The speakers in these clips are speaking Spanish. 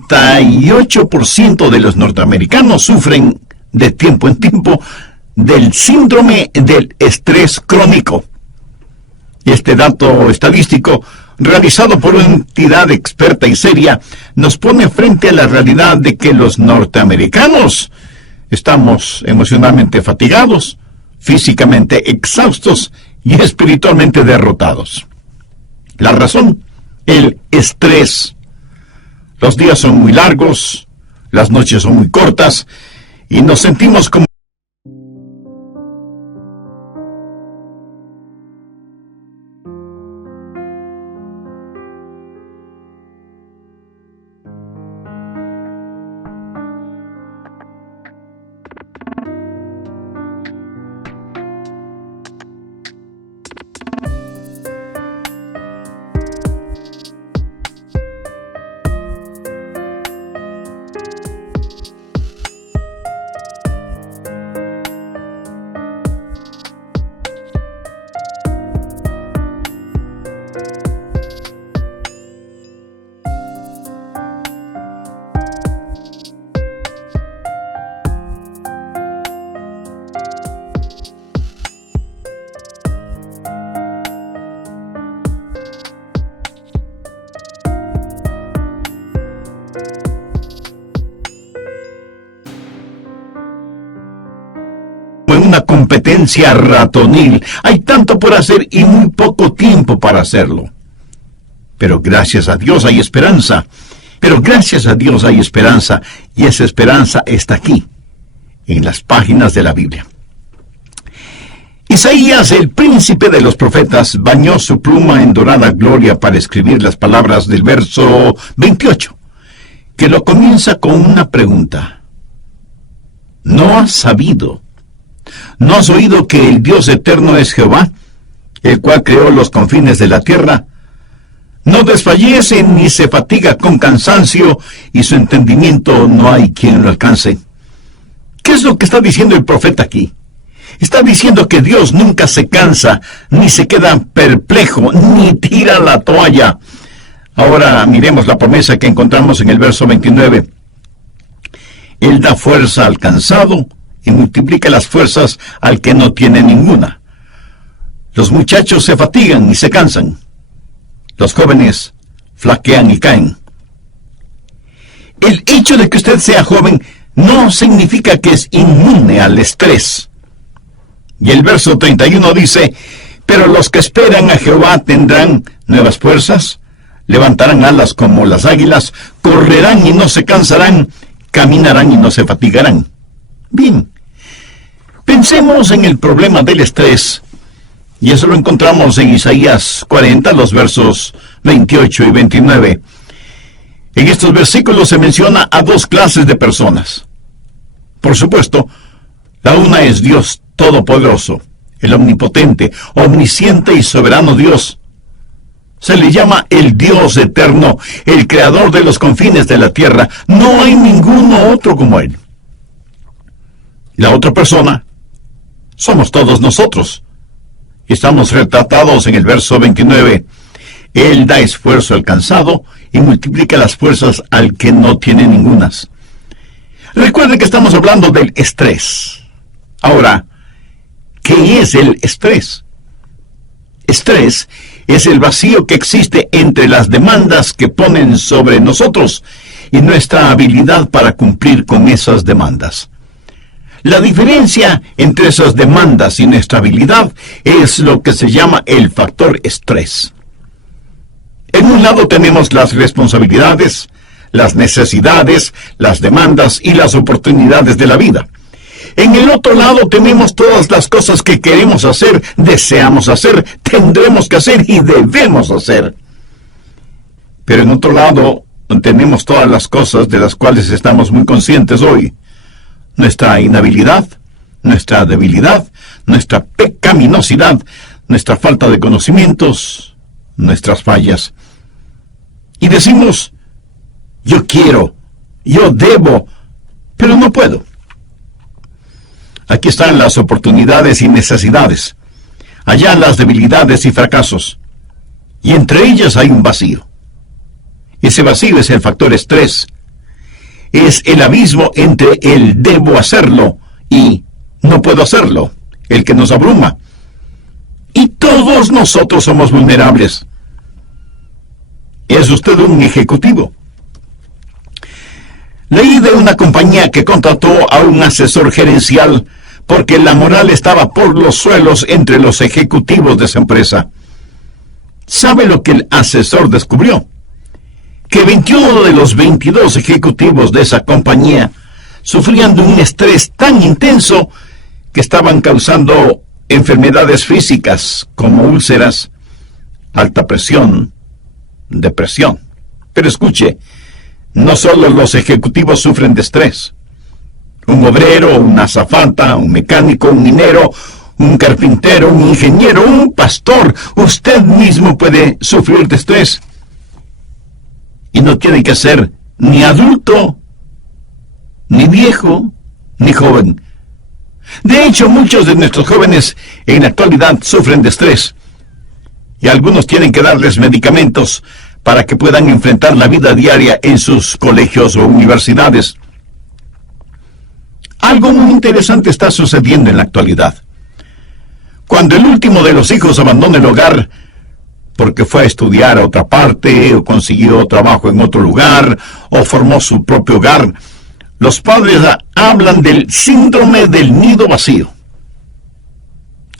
68% de los norteamericanos sufren de tiempo en tiempo del síndrome del estrés crónico. Este dato estadístico, realizado por una entidad experta y seria, nos pone frente a la realidad de que los norteamericanos estamos emocionalmente fatigados, físicamente exhaustos y espiritualmente derrotados. La razón: el estrés. Los días son muy largos, las noches son muy cortas y nos sentimos como una competencia ratonil. Hay tanto por hacer y muy poco tiempo para hacerlo. Pero gracias a Dios hay esperanza. Y esa esperanza está aquí, en las páginas de la Biblia. Isaías, el príncipe de los profetas, bañó su pluma en dorada gloria para escribir las palabras del verso 28, que lo comienza con una pregunta. ¿No has sabido? ¿No has oído que el Dios eterno es Jehová, el cual creó los confines de la tierra? No desfallece ni se fatiga con cansancio, y su entendimiento no hay quien lo alcance. ¿Qué es lo que está diciendo el profeta aquí? Está diciendo que Dios nunca se cansa, ni se queda perplejo, ni tira la toalla. Ahora miremos la promesa que encontramos en el verso 29. Él da fuerza al cansado y multiplica las fuerzas al que no tiene ninguna. Los muchachos se fatigan y se cansan. Los jóvenes flaquean y caen. El hecho de que usted sea joven no significa que es inmune al estrés. Y el verso 31 dice, pero los que esperan a Jehová tendrán nuevas fuerzas, levantarán alas como las águilas, correrán y no se cansarán, caminarán y no se fatigarán. Bien, pensemos en el problema del estrés, y eso lo encontramos en Isaías 40, los versos 28 y 29. En estos versículos se menciona a dos clases de personas. Por supuesto, la una es Dios Todopoderoso, el omnipotente, omnisciente y soberano Dios. Se le llama el Dios eterno, el creador de los confines de la tierra. No hay ninguno otro como Él. La otra persona somos todos nosotros. Estamos retratados en el verso 29. Él da esfuerzo al cansado y multiplica las fuerzas al que no tiene ningunas. Recuerden que estamos hablando del estrés. Ahora, ¿qué es el estrés? Estrés es el vacío que existe entre las demandas que ponen sobre nosotros y nuestra habilidad para cumplir con esas demandas. La diferencia entre esas demandas y nuestra habilidad es lo que se llama el factor estrés. En un lado tenemos las responsabilidades, las necesidades, las demandas y las oportunidades de la vida. En el otro lado tenemos todas las cosas que queremos hacer, deseamos hacer, tendremos que hacer y debemos hacer. Pero en otro lado tenemos todas las cosas de las cuales estamos muy conscientes hoy. Nuestra inhabilidad, nuestra debilidad, nuestra pecaminosidad, nuestra falta de conocimientos, nuestras fallas. Y decimos, yo quiero, yo debo, pero no puedo. Aquí están las oportunidades y necesidades. Allá las debilidades y fracasos. Y entre ellas hay un vacío. Ese vacío es el factor estrés es el abismo entre el debo hacerlo y no puedo hacerlo, el que nos abruma. Y todos nosotros somos vulnerables. ¿Es usted un ejecutivo? Leí de una compañía que contrató a un asesor gerencial porque la moral estaba por los suelos entre los ejecutivos de esa empresa. ¿Sabe lo que el asesor descubrió? Que 21 de los 22 ejecutivos de esa compañía sufrían de un estrés tan intenso que estaban causando enfermedades físicas como úlceras, alta presión, depresión. Pero escuche, no solo los ejecutivos sufren de estrés. Un obrero, una azafata, un mecánico, un minero, un carpintero, un ingeniero, un pastor, usted mismo puede sufrir de estrés. Y no tiene que ser ni adulto, ni viejo, ni joven. De hecho, muchos de nuestros jóvenes en la actualidad sufren de estrés. Y algunos tienen que darles medicamentos para que puedan enfrentar la vida diaria en sus colegios o universidades. Algo muy interesante está sucediendo en la actualidad. Cuando el último de los hijos abandona el hogar porque fue a estudiar a otra parte, o consiguió trabajo en otro lugar, o formó su propio hogar, los padres hablan del síndrome del nido vacío.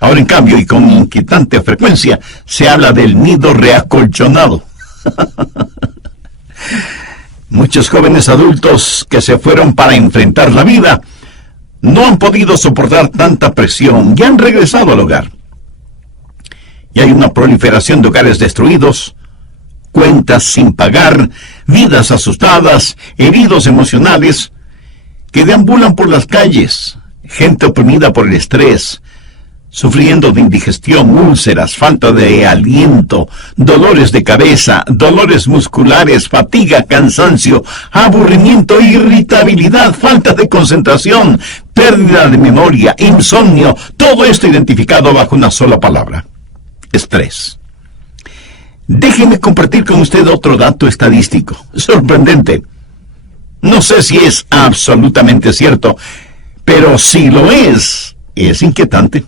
Ahora, en cambio, y con inquietante frecuencia, se habla del nido reacolchonado. Muchos jóvenes adultos que se fueron para enfrentar la vida no han podido soportar tanta presión y han regresado al hogar. Y hay una proliferación de hogares destruidos, cuentas sin pagar, vidas asustadas, heridos emocionales, que deambulan por las calles, gente oprimida por el estrés, sufriendo de indigestión, úlceras, falta de aliento, dolores de cabeza, dolores musculares, fatiga, cansancio, aburrimiento, irritabilidad, falta de concentración, pérdida de memoria, insomnio, todo esto identificado bajo una sola palabra: estrés. Déjeme compartir con usted otro dato estadístico, sorprendente. No sé si es absolutamente cierto, pero si lo es inquietante.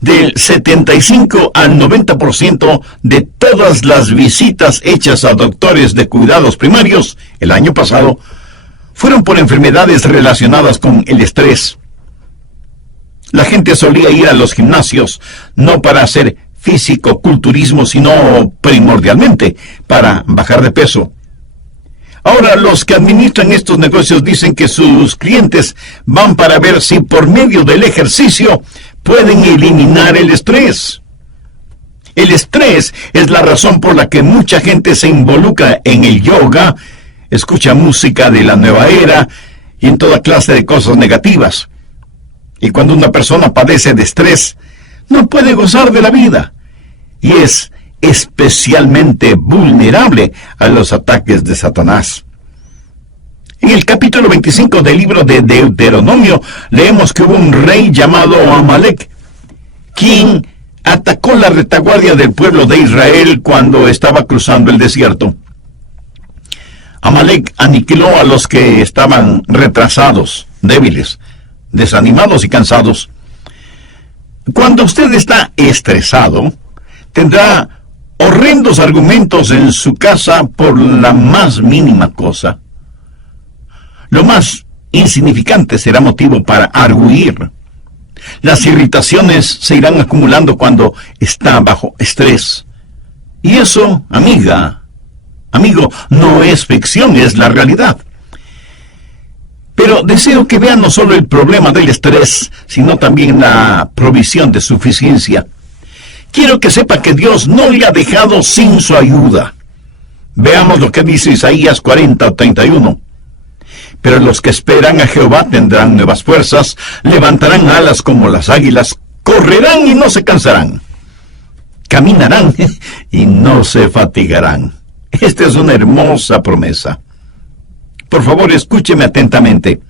Del 75 al 90% de todas las visitas hechas a doctores de cuidados primarios el año pasado fueron por enfermedades relacionadas con el estrés. La gente solía ir a los gimnasios no para hacer físico-culturismo, sino primordialmente para bajar de peso. Ahora, los que administran estos negocios dicen que sus clientes van para ver si por medio del ejercicio pueden eliminar el estrés. El estrés es la razón por la que mucha gente se involucra en el yoga, escucha música de la nueva era y en toda clase de cosas negativas. Y cuando una persona padece de estrés, no puede gozar de la vida y es especialmente vulnerable a los ataques de Satanás. En el capítulo 25 del libro de Deuteronomio leemos que hubo un rey llamado Amalek, quien atacó la retaguardia del pueblo de Israel cuando estaba cruzando el desierto. Amalek aniquiló a los que estaban retrasados, débiles, desanimados y cansados. Cuando usted está estresado, tendrá horrendos argumentos en su casa por la más mínima cosa. Lo más insignificante será motivo para argüir. Las irritaciones se irán acumulando cuando está bajo estrés. Y eso, amigo, no es ficción, es la realidad. Pero deseo que vean no solo el problema del estrés, sino también la provisión de suficiencia. Quiero que sepa que Dios no le ha dejado sin su ayuda. Veamos lo que dice Isaías 40:31. Pero los que esperan a Jehová tendrán nuevas fuerzas, levantarán alas como las águilas, correrán y no se cansarán, caminarán y no se fatigarán. Esta es una hermosa promesa. Por favor, escúcheme atentamente.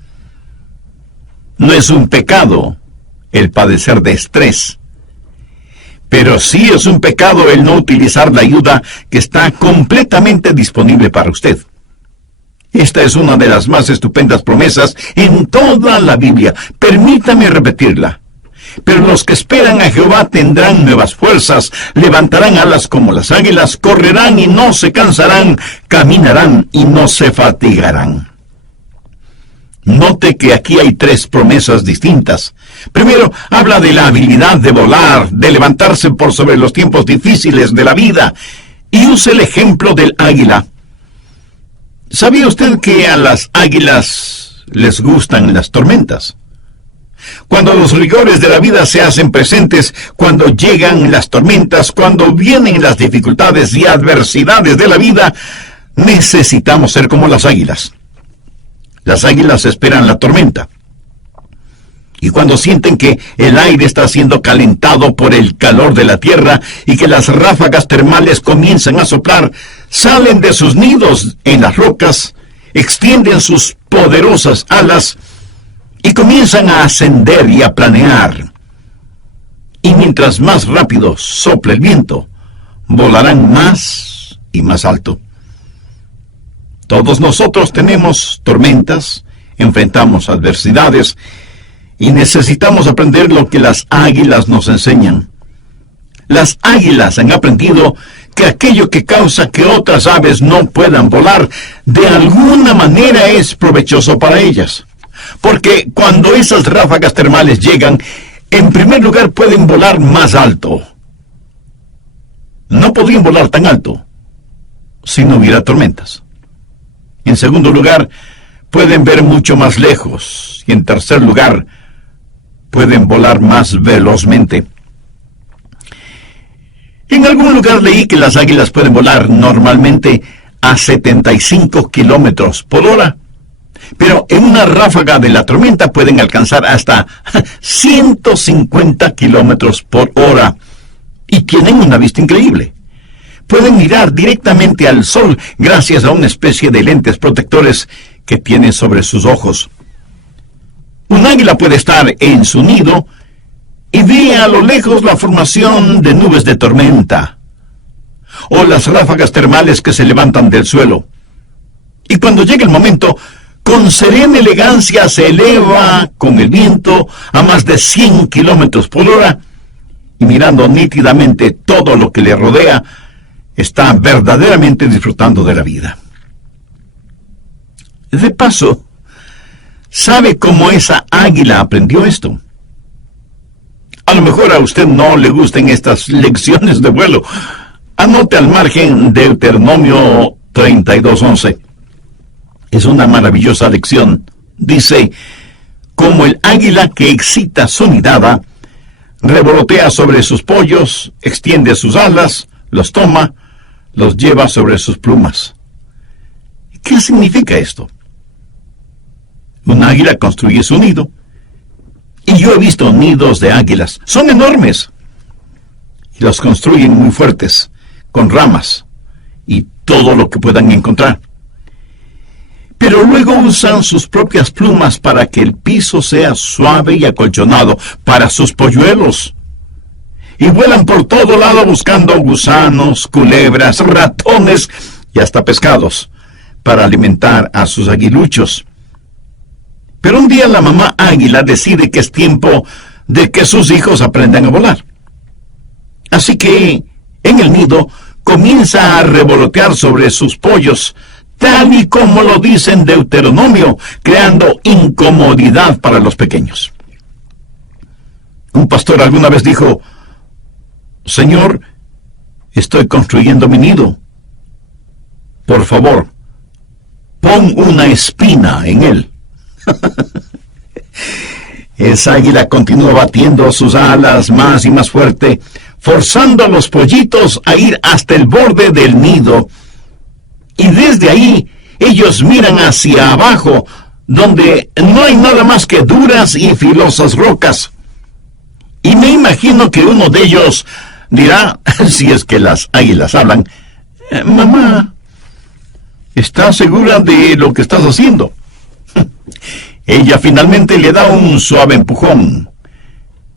No es un pecado el padecer de estrés, pero sí es un pecado el no utilizar la ayuda que está completamente disponible para usted. Esta es una de las más estupendas promesas en toda la Biblia. Permítame repetirla. Pero los que esperan a Jehová tendrán nuevas fuerzas, levantarán alas como las águilas, correrán y no se cansarán, caminarán y no se fatigarán. Note que aquí hay tres promesas distintas. Primero, habla de la habilidad de volar, de levantarse por sobre los tiempos difíciles de la vida, y usa el ejemplo del águila. ¿Sabía usted que a las águilas les gustan las tormentas? Cuando los rigores de la vida se hacen presentes, cuando llegan las tormentas, cuando vienen las dificultades y adversidades de la vida, necesitamos ser como las águilas. Las águilas esperan la tormenta. Y cuando sienten que el aire está siendo calentado por el calor de la tierra y que las ráfagas termales comienzan a soplar, salen de sus nidos en las rocas, extienden sus poderosas alas y comienzan a ascender y a planear. Y mientras más rápido sople el viento, volarán más y más alto. Todos nosotros tenemos tormentas, enfrentamos adversidades y necesitamos aprender lo que las águilas nos enseñan. Las águilas han aprendido que aquello que causa que otras aves no puedan volar, de alguna manera es provechoso para ellas. Porque cuando esas ráfagas termales llegan, en primer lugar pueden volar más alto. No podrían volar tan alto si no hubiera tormentas. En segundo lugar, pueden ver mucho más lejos. Y en tercer lugar, pueden volar más velozmente. En algún lugar leí que las águilas pueden volar normalmente a 75 kilómetros por hora. Pero en una ráfaga de la tormenta pueden alcanzar hasta 150 kilómetros por hora. Y tienen una vista increíble. Pueden mirar directamente al sol gracias a una especie de lentes protectores que tienen sobre sus ojos. Un águila puede estar en su nido y ve a lo lejos la formación de nubes de tormenta o las ráfagas termales que se levantan del suelo. Y cuando llega el momento, con serena elegancia se eleva con el viento a más de 100 kilómetros por hora y mirando nítidamente todo lo que le rodea, está verdaderamente disfrutando de la vida. De paso, ¿sabe cómo esa águila aprendió esto? A lo mejor a usted no le gusten estas lecciones de vuelo. Anote al margen Deuteronomio 32:11. Es una maravillosa lección. Dice, como el águila que excita su nidada, revolotea sobre sus pollos, extiende sus alas, los toma, los lleva sobre sus plumas. ¿Qué significa esto? Un águila construye su nido. Y yo he visto nidos de águilas. Son enormes. Y los construyen muy fuertes, con ramas y todo lo que puedan encontrar. Pero luego usan sus propias plumas para que el piso sea suave y acolchonado para sus polluelos. Y vuelan por todo lado buscando gusanos, culebras, ratones y hasta pescados para alimentar a sus aguiluchos. Pero un día la mamá águila decide que es tiempo de que sus hijos aprendan a volar. Así que en el nido comienza a revolotear sobre sus pollos, tal y como lo dice en Deuteronomio, creando incomodidad para los pequeños. Un pastor alguna vez dijo, Señor, estoy construyendo mi nido. Por favor, pon una espina en él. Esa águila continúa batiendo sus alas más y más fuerte, forzando a los pollitos a ir hasta el borde del nido. Y desde ahí, ellos miran hacia abajo, donde no hay nada más que duras y filosas rocas. Y me imagino que uno de ellos dirá, si es que las águilas hablan, mamá, ¿estás segura de lo que estás haciendo? Ella finalmente le da un suave empujón,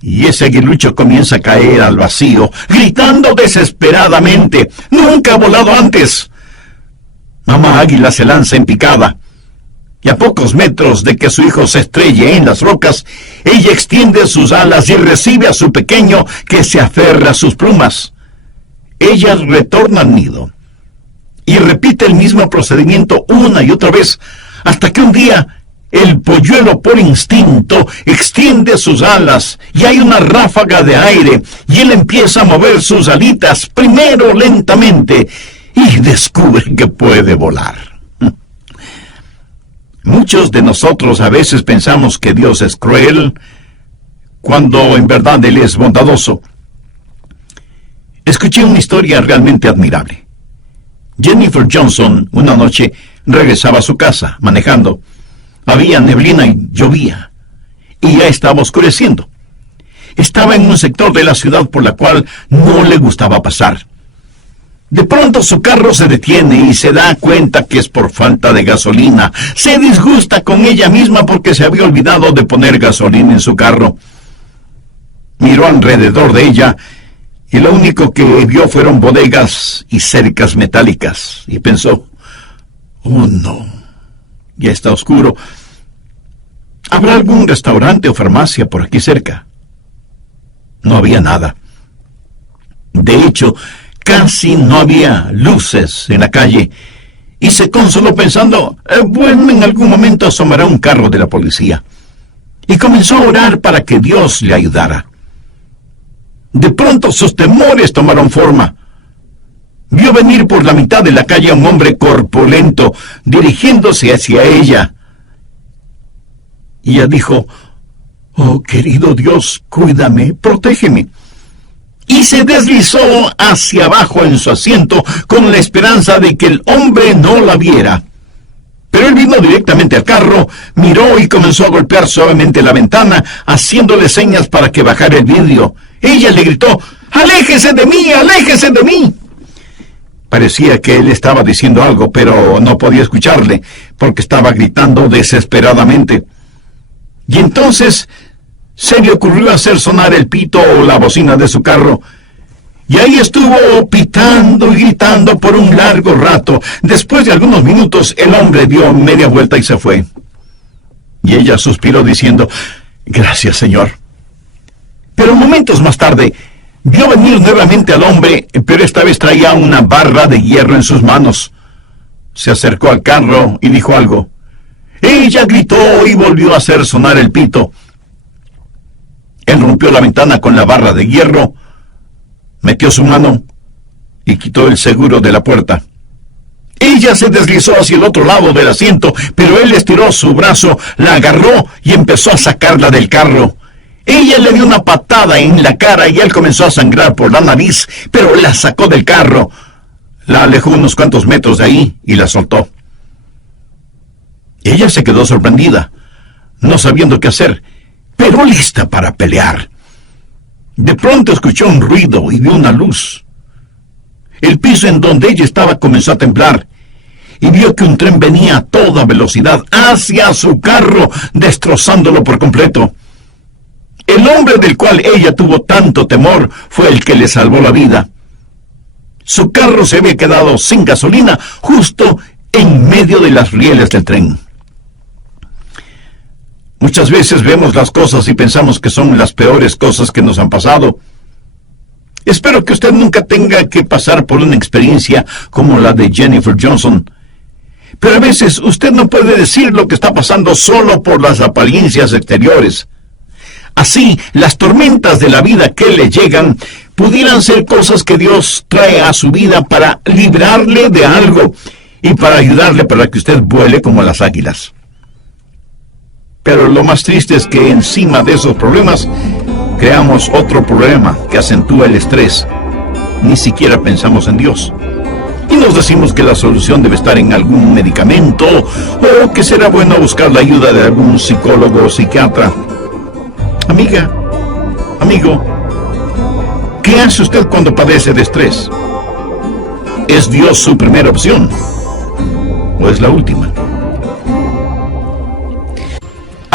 y ese aguilucho comienza a caer al vacío, gritando desesperadamente, ¡nunca ha volado antes! Mamá águila se lanza en picada, Y a pocos metros de que su hijo se estrelle en las rocas, ella extiende sus alas y recibe a su pequeño que se aferra a sus plumas. Ella retorna al nido y repite el mismo procedimiento una y otra vez, hasta que un día el polluelo por instinto extiende sus alas y hay una ráfaga de aire y él empieza a mover sus alitas, primero lentamente, y descubre que puede volar. Muchos de nosotros a veces pensamos que Dios es cruel, cuando en verdad Él es bondadoso. Escuché una historia realmente admirable. Jennifer Johnson una noche regresaba a su casa manejando. Había neblina y llovía, y ya estaba oscureciendo. Estaba en un sector de la ciudad por la cual no le gustaba pasar. De pronto su carro se detiene y se da cuenta que es por falta de gasolina. Se disgusta con ella misma porque se había olvidado de poner gasolina en su carro. Miró alrededor de ella y lo único que vio fueron bodegas y cercas metálicas. Y pensó, oh no, ya está oscuro. ¿Habrá algún restaurante o farmacia por aquí cerca? No había nada. De hecho, casi no había luces en la calle, y se consoló pensando, bueno, en algún momento asomará un carro de la policía. Y comenzó a orar para que Dios le ayudara. De pronto sus temores tomaron forma. Vio venir por la mitad de la calle a un hombre corpulento, dirigiéndose hacia ella. Y ella dijo, oh querido Dios, cuídame, protégeme. Y se deslizó hacia abajo en su asiento con la esperanza de que el hombre no la viera. Pero él vino directamente al carro, miró y comenzó a golpear suavemente la ventana, haciéndole señas para que bajara el vidrio. Ella le gritó, ¡aléjese de mí, aléjese de mí! Parecía que él estaba diciendo algo, pero no podía escucharle, porque estaba gritando desesperadamente. Y entonces se le ocurrió hacer sonar el pito o la bocina de su carro. Y ahí estuvo pitando y gritando por un largo rato. Después de algunos minutos, el hombre dio media vuelta y se fue. Y ella suspiró diciendo, gracias, Señor. Pero momentos más tarde, vio venir nuevamente al hombre, pero esta vez traía una barra de hierro en sus manos. Se acercó al carro y dijo algo. Ella gritó y volvió a hacer sonar el pito. Él rompió la ventana con la barra de hierro, metió su mano y quitó el seguro de la puerta. Ella se deslizó hacia el otro lado del asiento, pero él estiró su brazo, la agarró y empezó a sacarla del carro. Ella le dio una patada en la cara y él comenzó a sangrar por la nariz, pero la sacó del carro. La alejó unos cuantos metros de ahí y la soltó. Ella se quedó sorprendida, no sabiendo qué hacer, pero lista para pelear. De pronto escuchó un ruido y vio una luz. El piso en donde ella estaba comenzó a temblar, y vio que un tren venía a toda velocidad hacia su carro, destrozándolo por completo. El hombre del cual ella tuvo tanto temor fue el que le salvó la vida. Su carro se había quedado sin gasolina justo en medio de las rieles del tren. Muchas veces vemos las cosas y pensamos que son las peores cosas que nos han pasado. Espero que usted nunca tenga que pasar por una experiencia como la de Jennifer Johnson. Pero a veces usted no puede decir lo que está pasando solo por las apariencias exteriores. Así, las tormentas de la vida que le llegan pudieran ser cosas que Dios trae a su vida para librarle de algo y para ayudarle para que usted vuele como las águilas. Pero lo más triste es que encima de esos problemas creamos otro problema que acentúa el estrés. Ni siquiera pensamos en Dios. Y nos decimos que la solución debe estar en algún medicamento o que será bueno buscar la ayuda de algún psicólogo o psiquiatra. Amiga, amigo, ¿qué hace usted cuando padece de estrés? ¿Es Dios su primera opción o es la última?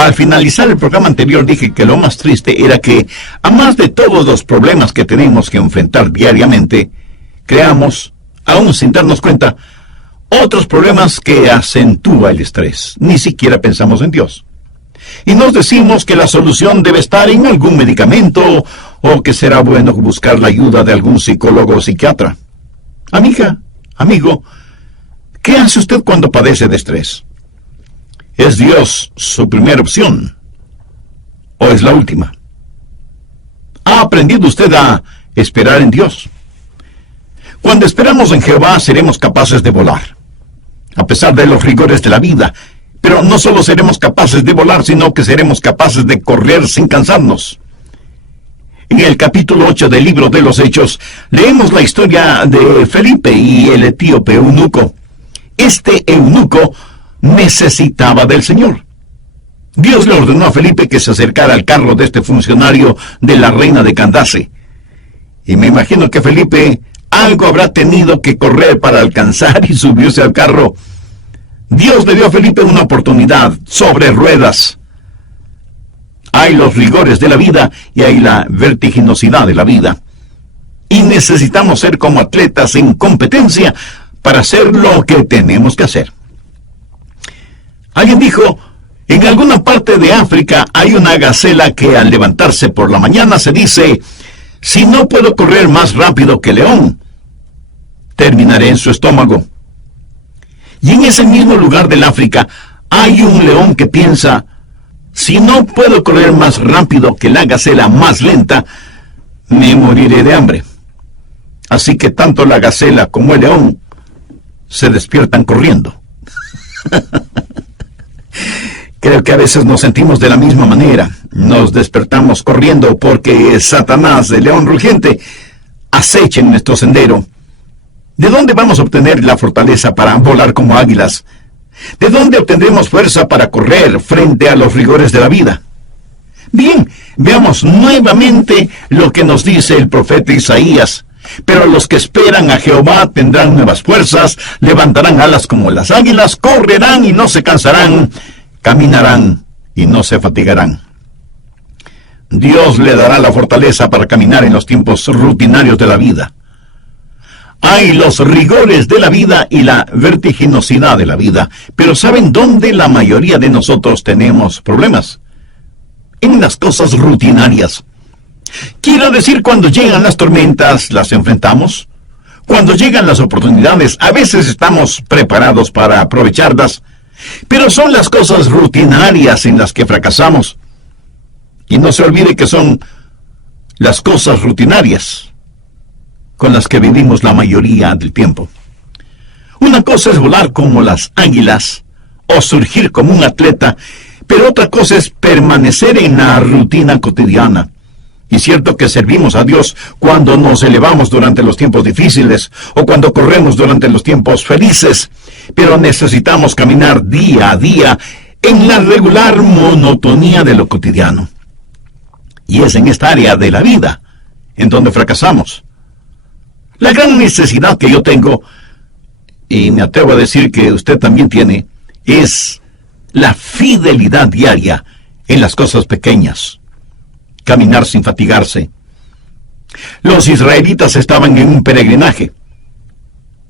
Al finalizar el programa anterior dije que lo más triste era que, a más de todos los problemas que tenemos que enfrentar diariamente, creamos, aún sin darnos cuenta, otros problemas que acentúa el estrés. Ni siquiera pensamos en Dios. Y nos decimos que la solución debe estar en algún medicamento o que será bueno buscar la ayuda de algún psicólogo o psiquiatra. Amiga, amigo, ¿qué hace usted cuando padece de estrés? ¿Es Dios su primera opción o es la última? ¿Ha aprendido usted a esperar en Dios? Cuando esperamos en Jehová seremos capaces de volar, a pesar de los rigores de la vida. Pero no solo seremos capaces de volar, sino que seremos capaces de correr sin cansarnos. En el capítulo 8 del libro de los Hechos, leemos la historia de Felipe y el etíope eunuco. Este eunuco necesitaba del Señor. Dios le ordenó a Felipe que se acercara al carro de este funcionario de la reina de Candace. Y me imagino que Felipe algo habrá tenido que correr para alcanzar y subirse al carro. Dios le dio a Felipe una oportunidad sobre ruedas. Hay los rigores de la vida y hay la vertiginosidad de la vida. Y necesitamos ser como atletas en competencia para hacer lo que tenemos que hacer. Alguien dijo, en alguna parte de África hay una gacela que al levantarse por la mañana se dice, si no puedo correr más rápido que león, terminaré en su estómago. Y en ese mismo lugar del África hay un león que piensa, si no puedo correr más rápido que la gacela más lenta, me moriré de hambre. Así que tanto la gacela como el león se despiertan corriendo. Creo que a veces nos sentimos de la misma manera. Nos despertamos corriendo porque Satanás, el león rugiente, acecha en nuestro sendero. ¿De dónde vamos a obtener la fortaleza para volar como águilas? ¿De dónde obtendremos fuerza para correr frente a los rigores de la vida? Bien, veamos nuevamente lo que nos dice el profeta Isaías. Pero los que esperan a Jehová tendrán nuevas fuerzas, levantarán alas como las águilas, correrán y no se cansarán, caminarán y no se fatigarán. Dios le dará la fortaleza para caminar en los tiempos rutinarios de la vida. Hay los rigores de la vida y la vertiginosidad de la vida. Pero ¿saben dónde la mayoría de nosotros tenemos problemas? En las cosas rutinarias. Quiero decir, cuando llegan las tormentas, las enfrentamos. Cuando llegan las oportunidades, a veces estamos preparados para aprovecharlas. Pero son las cosas rutinarias en las que fracasamos. Y no se olvide que son las cosas rutinarias con las que vivimos la mayoría del tiempo. Una cosa es volar como las águilas o surgir como un atleta, pero otra cosa es permanecer en la rutina cotidiana. Y cierto que servimos a Dios cuando nos elevamos durante los tiempos difíciles o cuando corremos durante los tiempos felices, pero necesitamos caminar día a día en la regular monotonía de lo cotidiano. Y es en esta área de la vida en donde fracasamos. La gran necesidad que yo tengo, y me atrevo a decir que usted también tiene, es la fidelidad diaria en las cosas pequeñas. Caminar sin fatigarse. Los israelitas estaban en un peregrinaje.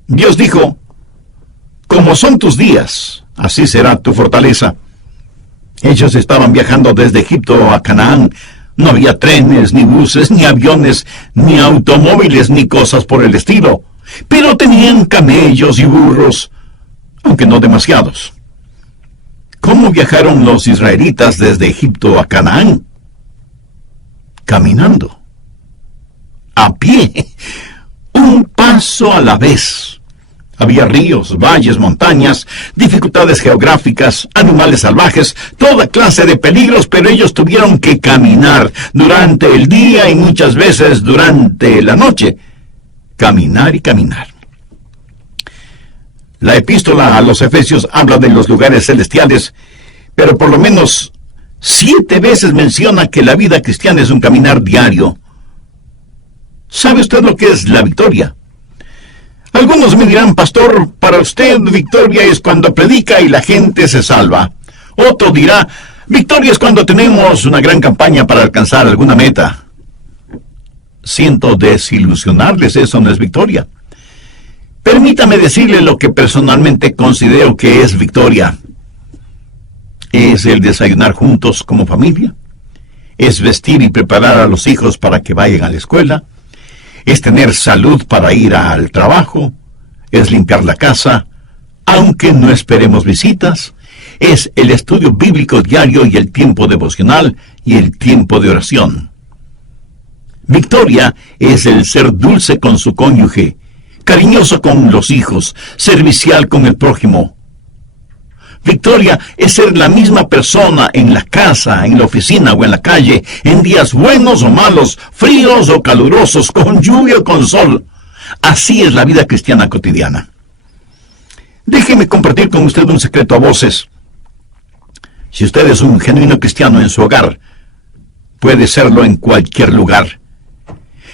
Dios dijo, como son tus días, así será tu fortaleza. Ellos estaban viajando desde Egipto a Canaán. No había trenes, ni buses, ni aviones, ni automóviles, ni cosas por el estilo. Pero tenían camellos y burros, aunque no demasiados. ¿Cómo viajaron los israelitas desde Egipto a Canaán? Caminando. A pie. Un paso a la vez. Había ríos, valles, montañas, dificultades geográficas, animales salvajes, toda clase de peligros, pero ellos tuvieron que caminar durante el día y muchas veces durante la noche. Caminar y caminar. La epístola a los Efesios habla de los lugares celestiales, pero por lo menos 7 veces menciona que la vida cristiana es un caminar diario. ¿Sabe usted lo que es la victoria? Algunos me dirán, pastor, para usted victoria es cuando predica y la gente se salva. Otro dirá, victoria es cuando tenemos una gran campaña para alcanzar alguna meta. Siento desilusionarles, eso no es victoria. Permítame decirle lo que personalmente considero que es victoria. Es el desayunar juntos como familia. Es vestir y preparar a los hijos para que vayan a la escuela. Es tener salud para ir al trabajo. Es limpiar la casa, aunque no esperemos visitas. Es el estudio bíblico diario y el tiempo devocional y el tiempo de oración. Victoria es el ser dulce con su cónyuge, cariñoso con los hijos, servicial con el prójimo. Victoria es ser la misma persona en la casa, en la oficina o en la calle, en días buenos o malos, fríos o calurosos, con lluvia o con sol. Así es la vida cristiana cotidiana. Déjeme compartir con usted un secreto a voces. Si usted es un genuino cristiano en su hogar, puede serlo en cualquier lugar.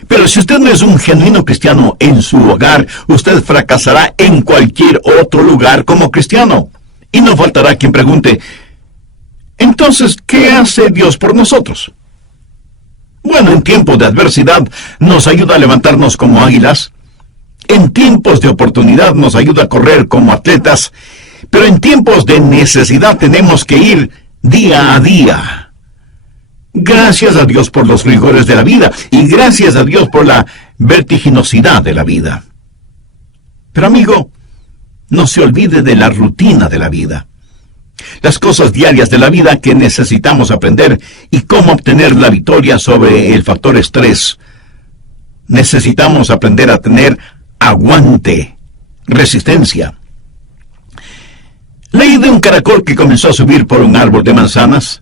Pero si usted no es un genuino cristiano en su hogar, usted fracasará en cualquier otro lugar como cristiano. Y no faltará quien pregunte, entonces, ¿qué hace Dios por nosotros? Bueno, en tiempos de adversidad nos ayuda a levantarnos como águilas. En tiempos de oportunidad nos ayuda a correr como atletas. Pero en tiempos de necesidad tenemos que ir día a día. Gracias a Dios por los rigores de la vida y gracias a Dios por la vertiginosidad de la vida. Pero amigo, no se olvide de la rutina de la vida. Las cosas diarias de la vida que necesitamos aprender y cómo obtener la victoria sobre el factor estrés. Necesitamos aprender a tener aguante, resistencia. Leí de un caracol que comenzó a subir por un árbol de manzanas.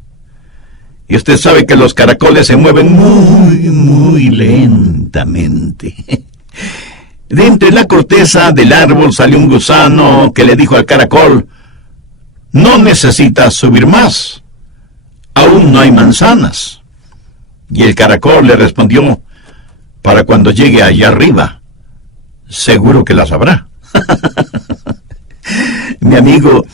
Y usted sabe que los caracoles se mueven muy lentamente. De entre la corteza del árbol salió un gusano que le dijo al caracol, no necesitas subir más, aún no hay manzanas. Y el caracol le respondió, para cuando llegue allá arriba, seguro que las habrá. Mi amigo,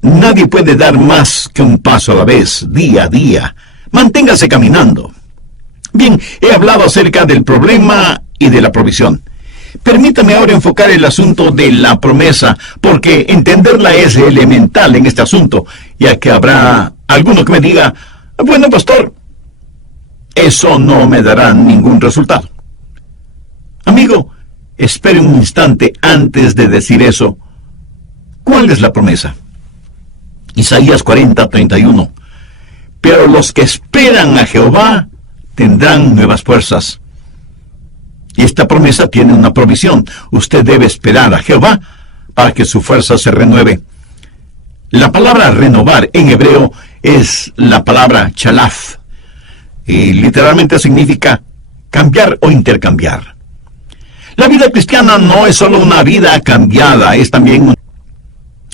nadie puede dar más que un paso a la vez, día a día. Manténgase caminando. Bien, he hablado acerca del problema y de la provisión. Permítame ahora enfocar el asunto de la promesa, porque entenderla es elemental en este asunto, ya que habrá alguno que me diga, bueno, pastor, eso no me dará ningún resultado. Amigo, espere un instante antes de decir eso. ¿Cuál es la promesa? Isaías 40:31. Pero los que esperan a Jehová tendrán nuevas fuerzas. Y esta promesa tiene una provisión. Usted debe esperar a Jehová para que su fuerza se renueve. La palabra renovar en hebreo es la palabra chalaf. Y literalmente significa cambiar o intercambiar. La vida cristiana no es solo una vida cambiada, es también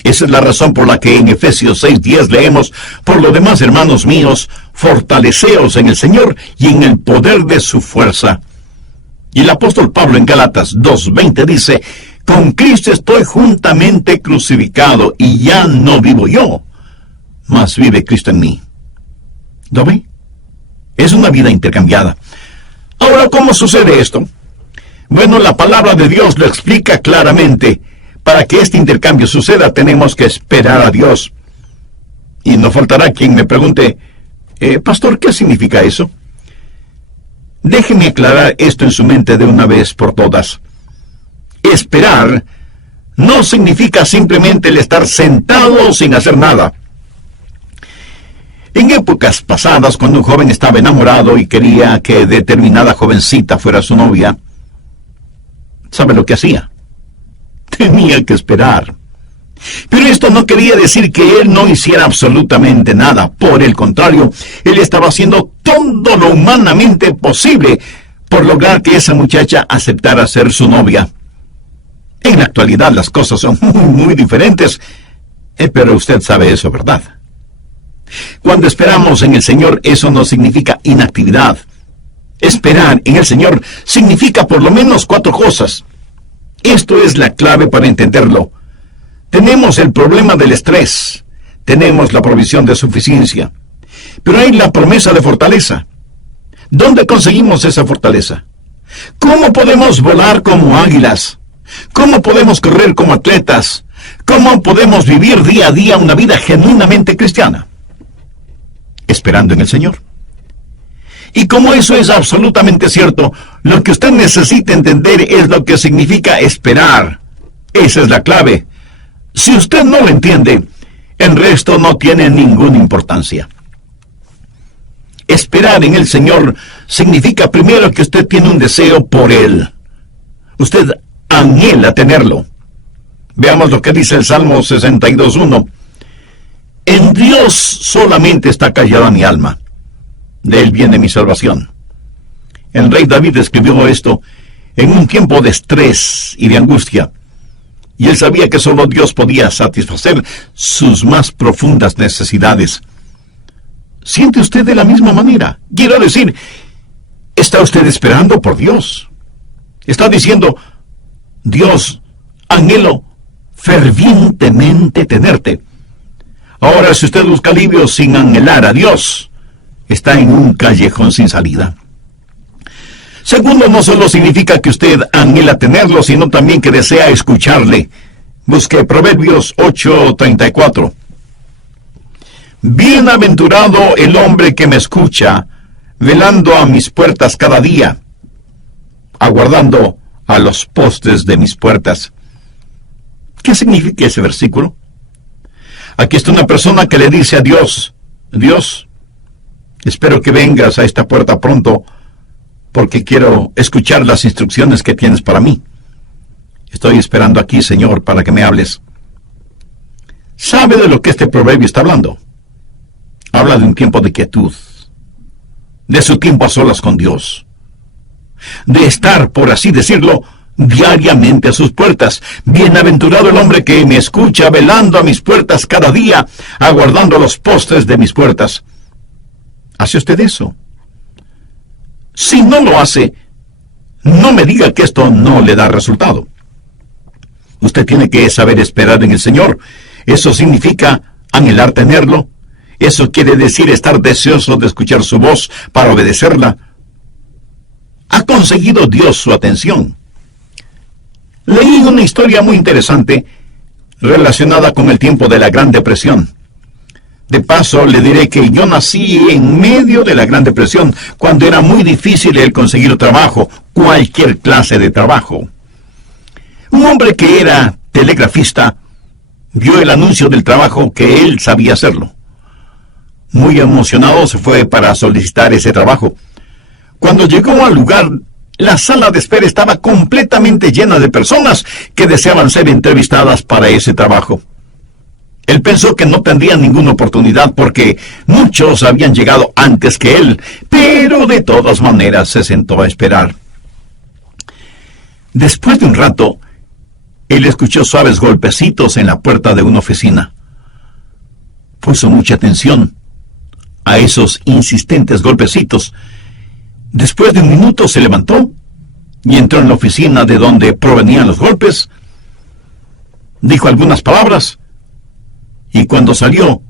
Esa es la razón por la que en Efesios 6:10 leemos, por lo demás, hermanos míos, fortaleceos en el Señor y en el poder de su fuerza. Y el apóstol Pablo en Gálatas 2:20 dice, con Cristo estoy juntamente crucificado y ya no vivo yo, mas vive Cristo en mí. ¿Lo ve? Es una vida intercambiada. Ahora, ¿cómo sucede esto? Bueno, la palabra de Dios lo explica claramente. Para que este intercambio suceda, tenemos que esperar a Dios. Y no faltará quien me pregunte, pastor, ¿qué significa eso? Déjeme aclarar esto en su mente de una vez por todas. Esperar no significa simplemente el estar sentado sin hacer nada. En épocas pasadas, cuando un joven estaba enamorado y quería que determinada jovencita fuera su novia, ¿sabe lo que hacía? Tenía que esperar. Pero esto no quería decir que él no hiciera absolutamente nada. Por el contrario, él estaba haciendo todo lo humanamente posible por lograr que esa muchacha aceptara ser su novia. En la actualidad las cosas son muy diferentes, pero usted sabe eso, ¿verdad? Cuando esperamos en el Señor, eso no significa inactividad. Esperar en el Señor significa por lo menos 4 cosas. Esto es la clave para entenderlo. Tenemos el problema del estrés. Tenemos la provisión de suficiencia. Pero hay la promesa de fortaleza. ¿Dónde conseguimos esa fortaleza? ¿Cómo podemos volar como águilas? ¿Cómo podemos correr como atletas? ¿Cómo podemos vivir día a día una vida genuinamente cristiana? Esperando en el Señor. Y como eso es absolutamente cierto, lo que usted necesita entender es lo que significa esperar. Esa es la clave. Si usted no lo entiende, el resto no tiene ninguna importancia. Esperar en el Señor significa primero que usted tiene un deseo por Él. Usted anhela tenerlo. Veamos lo que dice el Salmo 62:1. En Dios solamente está callada mi alma. De Él viene mi salvación. El rey David escribió esto en un tiempo de estrés y de angustia. Y él sabía que solo Dios podía satisfacer sus más profundas necesidades. ¿Siente usted de la misma manera? Quiero decir, ¿está usted esperando por Dios? Está diciendo, Dios, anhelo fervientemente tenerte. Ahora, si usted busca alivio sin anhelar a Dios, está en un callejón sin salida. Segundo, no solo significa que usted anhela tenerlo, sino también que desea escucharle. Busque Proverbios 8:34. Bienaventurado el hombre que me escucha, velando a mis puertas cada día, aguardando a los postes de mis puertas. ¿Qué significa ese versículo? Aquí está una persona que le dice a Dios, Dios, espero que vengas a esta puerta pronto, porque quiero escuchar las instrucciones que tienes para mí. Estoy esperando aquí, Señor, para que me hables. ¿Sabe de lo que este proverbio está hablando? Habla de un tiempo de quietud, de su tiempo a solas con Dios, de estar, por así decirlo, diariamente a sus puertas. Bienaventurado el hombre que me escucha, velando a mis puertas cada día, aguardando los postes de mis puertas. ¿Hace usted eso? Si no lo hace, no me diga que esto no le da resultado. Usted tiene que saber esperar en el Señor. Eso significa anhelar tenerlo. Eso quiere decir estar deseoso de escuchar su voz para obedecerla. ¿Ha conseguido Dios su atención? Leí una historia muy interesante relacionada con el tiempo de la Gran Depresión. De paso, le diré que yo nací en medio de la Gran Depresión, cuando era muy difícil el conseguir trabajo, cualquier clase de trabajo. Un hombre que era telegrafista vio el anuncio del trabajo que él sabía hacerlo. Muy emocionado se fue para solicitar ese trabajo. Cuando llegó al lugar, la sala de espera estaba completamente llena de personas que deseaban ser entrevistadas para ese trabajo. Él pensó que no tendría ninguna oportunidad porque muchos habían llegado antes que él, pero de todas maneras se sentó a esperar. Después de un rato, él escuchó suaves golpecitos en la puerta de una oficina. Puso mucha atención a esos insistentes golpecitos. Después de un minuto se levantó y entró en la oficina de donde provenían los golpes. Dijo algunas palabras. Y cuando salió,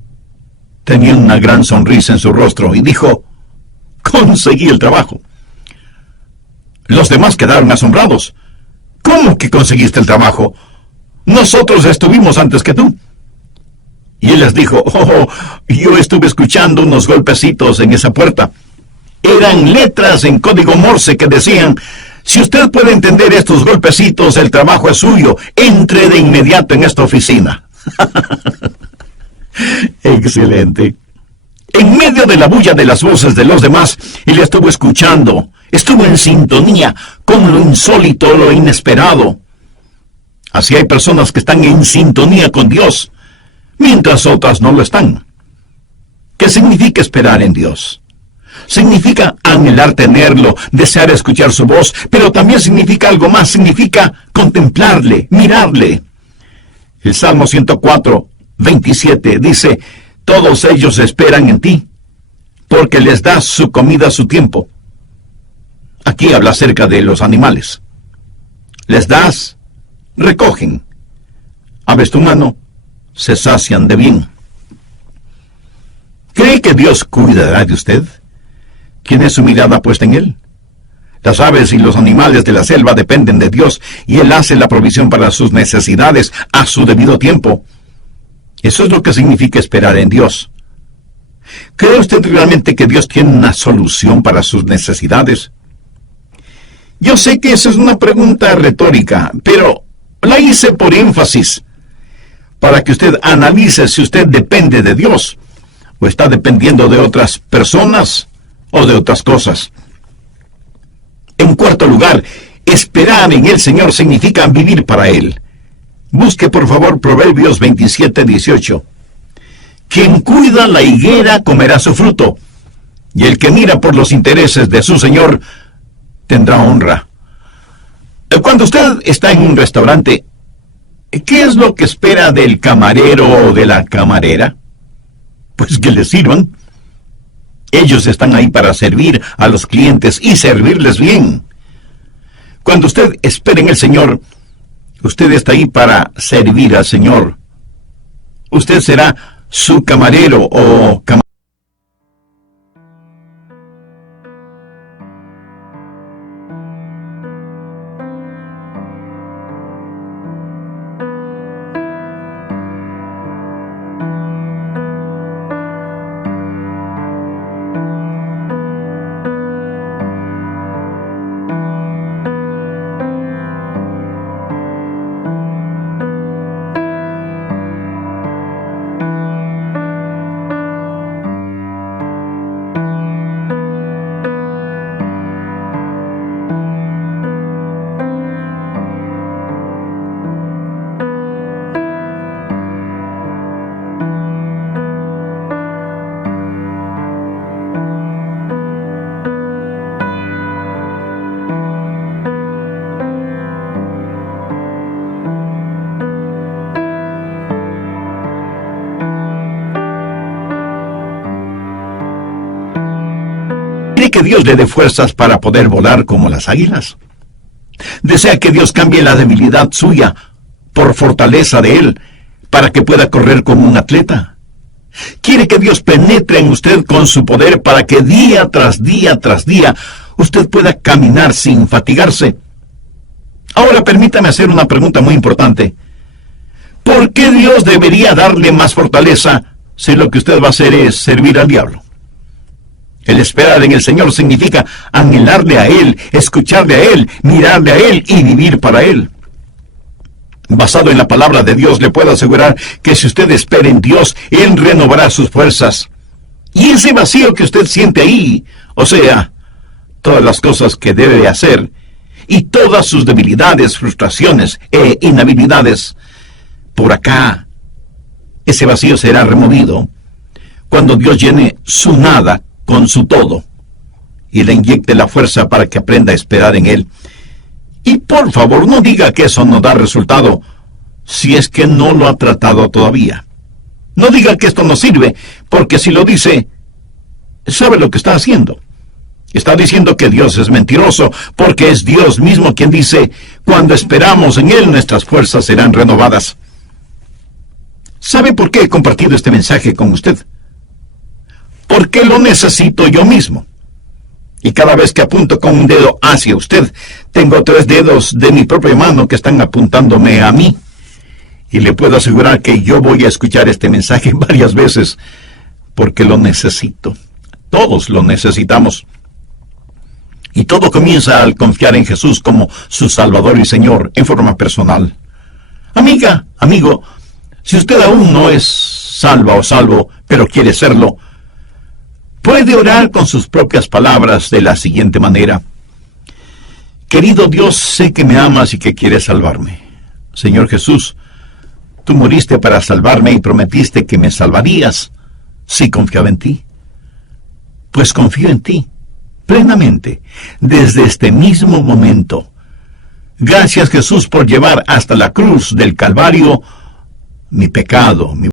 tenía una gran sonrisa en su rostro y dijo, conseguí el trabajo. Los demás quedaron asombrados. ¿Cómo que conseguiste el trabajo? Nosotros estuvimos antes que tú. Y él les dijo, yo estuve escuchando unos golpecitos en esa puerta. Eran letras en código Morse que decían, si usted puede entender estos golpecitos, el trabajo es suyo. Entre de inmediato en esta oficina. Excelente. En medio de la bulla de las voces de los demás, él estuvo escuchando, estuvo en sintonía con lo insólito, lo inesperado. Así hay personas que están en sintonía con Dios, mientras otras no lo están. ¿Qué significa esperar en Dios? Significa anhelar tenerlo, desear escuchar su voz, pero también significa algo más, significa contemplarle, mirarle. El Salmo 104:27 dice, todos ellos esperan en ti, porque les das su comida a su tiempo. Aquí habla acerca de los animales. Les das, recogen. Abres tu mano, se sacian de bien. ¿Cree que Dios cuidará de usted? ¿Tiene su mirada puesta en Él? Las aves y los animales de la selva dependen de Dios y Él hace la provisión para sus necesidades a su debido tiempo. Eso es lo que significa esperar en Dios. ¿Cree usted realmente que Dios tiene una solución para sus necesidades? Yo sé que esa es una pregunta retórica, pero la hice por énfasis, para que usted analice si usted depende de Dios o está dependiendo de otras personas o de otras cosas. En cuarto lugar, esperar en el Señor significa vivir para Él. Busque por favor Proverbios 27:18. Quien cuida la higuera comerá su fruto, y el que mira por los intereses de su Señor tendrá honra. Cuando usted está en un restaurante, ¿qué es lo que espera del camarero o de la camarera? Pues que le sirvan. Ellos están ahí para servir a los clientes y servirles bien. Cuando usted espera en el Señor, usted está ahí para servir al Señor. Usted será su camarero o camarera. ¿Quiere que Dios le dé fuerzas para poder volar como las águilas? ¿Desea que Dios cambie la debilidad suya por fortaleza de Él para que pueda correr como un atleta? ¿Quiere que Dios penetre en usted con su poder para que día tras día tras día usted pueda caminar sin fatigarse? Ahora permítame hacer una pregunta muy importante. ¿Por qué Dios debería darle más fortaleza si lo que usted va a hacer es servir al diablo? El esperar en el Señor significa anhelarle a Él, escucharle a Él, mirarle a Él y vivir para Él. Basado en la palabra de Dios, le puedo asegurar que si usted espera en Dios, Él renovará sus fuerzas. Y ese vacío que usted siente ahí, o sea, todas las cosas que debe hacer, y todas sus debilidades, frustraciones e inhabilidades, por acá, ese vacío será removido cuando Dios llene su nada con su todo y le inyecte la fuerza para que aprenda a esperar en Él. Y por favor, no diga que eso no da resultado si es que no lo ha tratado todavía. No diga que esto no sirve, porque si lo dice, sabe lo que está haciendo. Está diciendo que Dios es mentiroso, porque es Dios mismo quien dice, cuando esperamos en Él, nuestras fuerzas serán renovadas. ¿Sabe por qué he compartido este mensaje con usted? Porque lo necesito yo mismo. Y cada vez que apunto con un dedo hacia usted, tengo 3 dedos de mi propia mano que están apuntándome a mí. Y le puedo asegurar que yo voy a escuchar este mensaje varias veces, porque lo necesito. Todos lo necesitamos. Y todo comienza al confiar en Jesús como su Salvador y Señor en forma personal. Amiga, amigo, si usted aún no es salva o salvo, pero quiere serlo, puede orar con sus propias palabras de la siguiente manera. Querido Dios, sé que me amas y que quieres salvarme. Señor Jesús, tú moriste para salvarme y prometiste que me salvarías si confiaba en ti. Pues confío en ti, plenamente, desde este mismo momento. Gracias Jesús por llevar hasta la cruz del Calvario mi pecado, mi